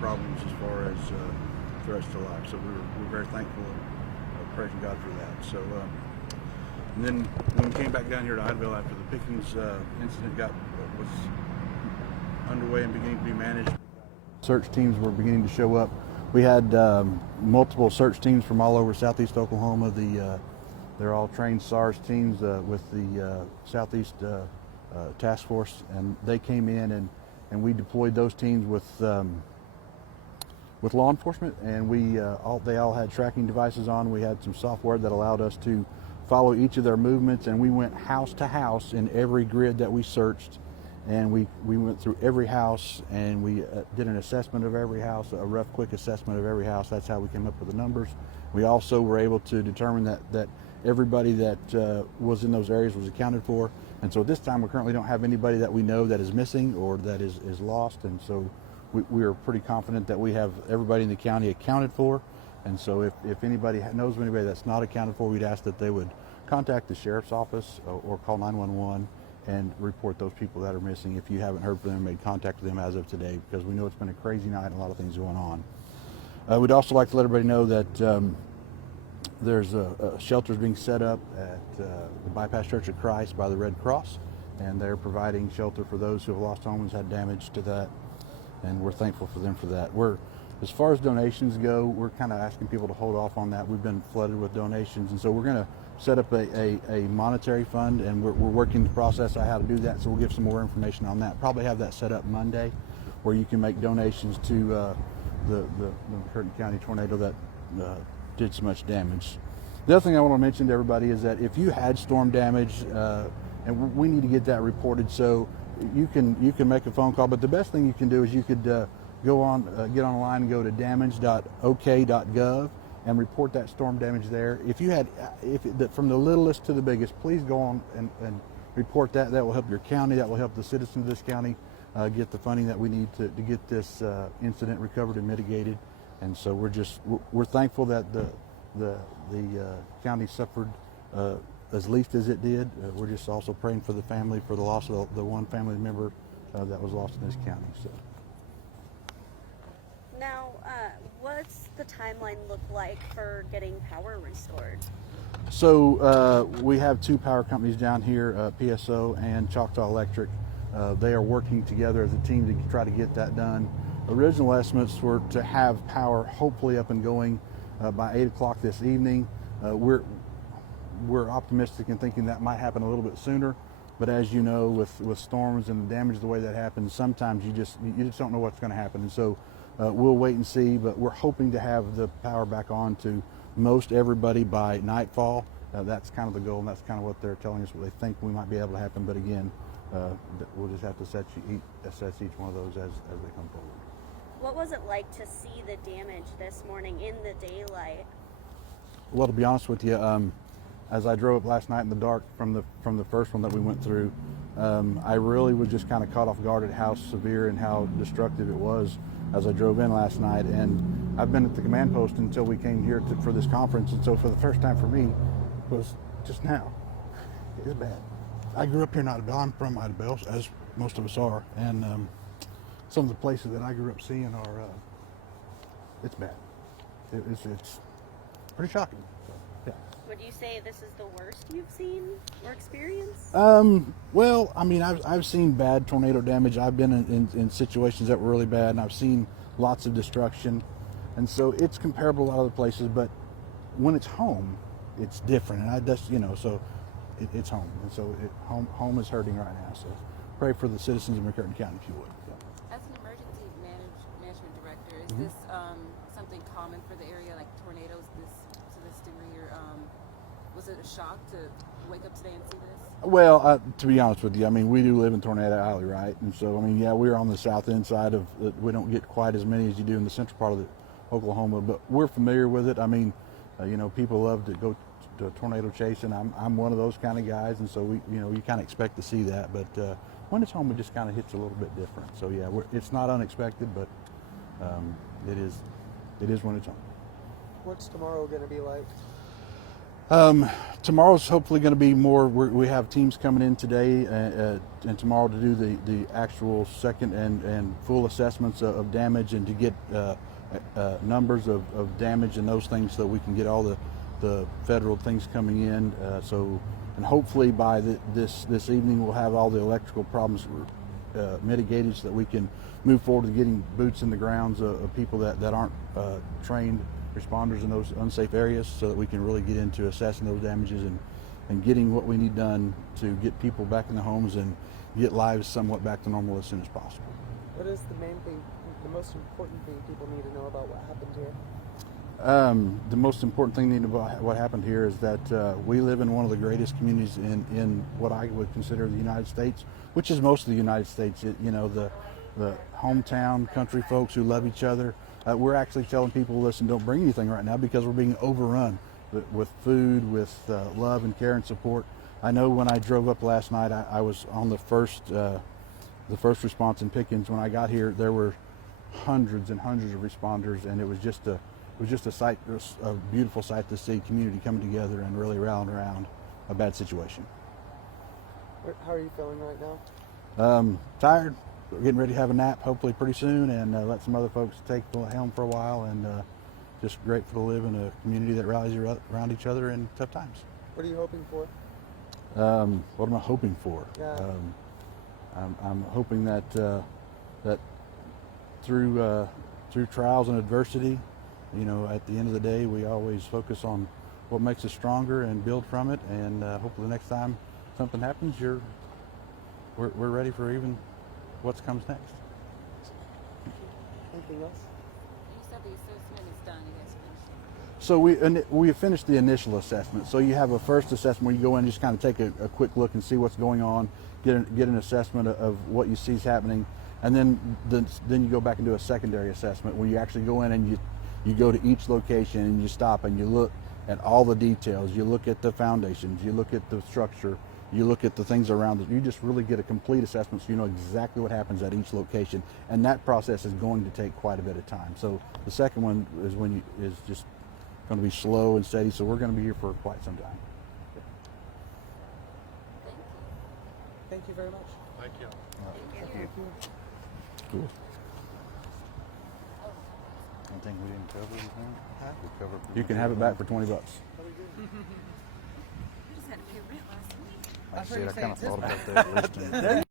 problems as far as threats to life. So we're very thankful and praising God for that. So and then when we came back down here to Idabel after the Pickens incident was underway and beginning to be managed, search teams were beginning to show up. We had multiple search teams from all over southeast Oklahoma. They're all trained SARS teams with the Southeast Task Force, and they came in and we deployed those teams with law enforcement, and they all had tracking devices on. We had some software that allowed us to follow each of their movements, and we went house to house in every grid that we searched, and we went through every house, and we did an assessment of every house, a rough quick assessment of every house. That's how we came up with the numbers. We also were able to determine that everybody that was in those areas was accounted for, and so this time we currently don't have anybody that we know that is missing or that is lost, and so we are pretty confident that we have everybody in the county accounted for. And so if anybody knows of anybody that's not accounted for, we'd ask that they would contact the sheriff's office or call 911 and report those people that are missing if you haven't heard from them, made contact with them as of today, because we know it's been a crazy night and a lot of things going on. We'd also like to let everybody know that there's shelters being set up at the Bypass Church of Christ by the Red Cross, and they're providing shelter for those who have lost homes, had damage to that, and we're thankful for them for that. As far as donations go, we're kind of asking people to hold off on that. We've been flooded with donations, and so we're going to set up a monetary fund, and we're working the process on how to do that, so we'll give some more information on that. Probably have that set up Monday, where you can make donations to the McCurtain County tornado that did so much damage. The other thing I want to mention to everybody is that if you had storm damage, and we need to get that reported, so you can make a phone call, but the best thing you can do is you could get online and go to damage.ok.gov and report that storm damage there. From the littlest to the biggest, please go on and report that. That will help your county. That will help the citizens of this county get the funding that we need to get this incident recovered and mitigated. And so we're thankful that the county suffered as least as it did. We're just also praying for the family, for the loss of the one family member that was lost in this county. So. Now, what's the timeline look like for getting power restored? So we have two power companies down here, PSO and Choctaw Electric. They are working together as a team to try to get that done. Original estimates were to have power hopefully up and going by 8 o'clock this evening. We're optimistic and thinking that might happen a little bit sooner, but as you know, with storms and the damage the way that happens, sometimes you just don't know what's going to happen, and so we'll wait and see. But we're hoping to have the power back on to most everybody by nightfall. That's kind of the goal, and that's kind of what they're telling us, what they think we might be able to happen. But again, we'll just have to assess each one of those as they come forward. What was it like to see the damage this morning in the daylight? Well, to be honest with you, as I drove up last night in the dark from the first one that we went through, I really was just kind of caught off guard at how severe and how destructive it was as I drove in last night. And I've been at the command post until we came here for this conference, and so for the first time for me was just now. It's bad. I grew up here in Idabel. I'm from Idabel, as most of us are, and some of the places that I grew up seeing are, it's bad. It's pretty shocking. So, yeah. Would you say this is the worst you've seen or experienced? Well, I mean, I've seen bad tornado damage. I've been in situations that were really bad, and I've seen lots of destruction, and so it's comparable to other places. But when it's home, it's different, and so it's home, and so home is hurting right now. So pray for the citizens of McCurtain County, if you would. As an emergency management director, is this something common for the area, like tornadoes to this degree, or was it a shock to wake up today and see this? Well, to be honest with you, I mean, we do live in Tornado Alley, right? And so, I mean, yeah, we're on the south end side of we don't get quite as many as you do in the central part of Oklahoma, but we're familiar with it. I mean, people love to go to tornado chasing. I'm one of those kind of guys, and so you kind of expect to see that, but when it's home, it just kind of hits a little bit different. So yeah, it's not unexpected, but it is when it's home. What's tomorrow going to be like? Tomorrow's hopefully going to be more. We have teams coming in today and tomorrow to do the actual second and full assessments of damage and to get numbers of damage and those things so that we can get all the federal things coming in. And hopefully by this evening we'll have all the electrical problems mitigated so that we can move forward to getting boots in the grounds of people that aren't trained responders in those unsafe areas so that we can really get into assessing those damages and getting what we need done to get people back in the homes and get lives somewhat back to normal as soon as possible. What is the main thing, the most important thing people need to know about what happened here? The most important thing about what happened here is that we live in one of the greatest communities in what I would consider the United States, which is most of the United States. The hometown country folks who love each other. We're actually telling people, listen, don't bring anything right now because we're being overrun with food, with love and care and support. I know when I drove up last night, I was on the first response in Pickens. When I got here, there were hundreds and hundreds of responders, and it was just a sight, a beautiful sight to see community coming together and really rallying around a bad situation. How are you feeling right now? Tired. We're getting ready to have a nap hopefully pretty soon and let some other folks take the helm for a while, and just grateful to live in a community that rallies around each other in tough times. What are you hoping for? What am I hoping for? Yeah. I'm hoping that that through trials and adversity, at the end of the day, we always focus on what makes us stronger and build from it. And hopefully, the next time something happens, we're ready for even what comes next. Anything else? You said the assessment is done. You guys finished it. So we have finished the initial assessment. So you have a first assessment where you go in and just kind of take a quick look and see what's going on, get an assessment of what you see is happening, and then you go back and do a secondary assessment where you actually go in and you go to each location and you stop and you look at all the details. You look at the foundations, you look at the structure, you look at the things around it. You just really get a complete assessment so you know exactly what happens at each location. And that process is going to take quite a bit of time. So the second one is just going to be slow and steady. So we're going to be here for quite some time. Thank you very much. Thank you. Thank you. Cool. I think we didn't cover anything. We covered. You can have it back for $20. We just had to pay rent last week. I kind of thought about that listing.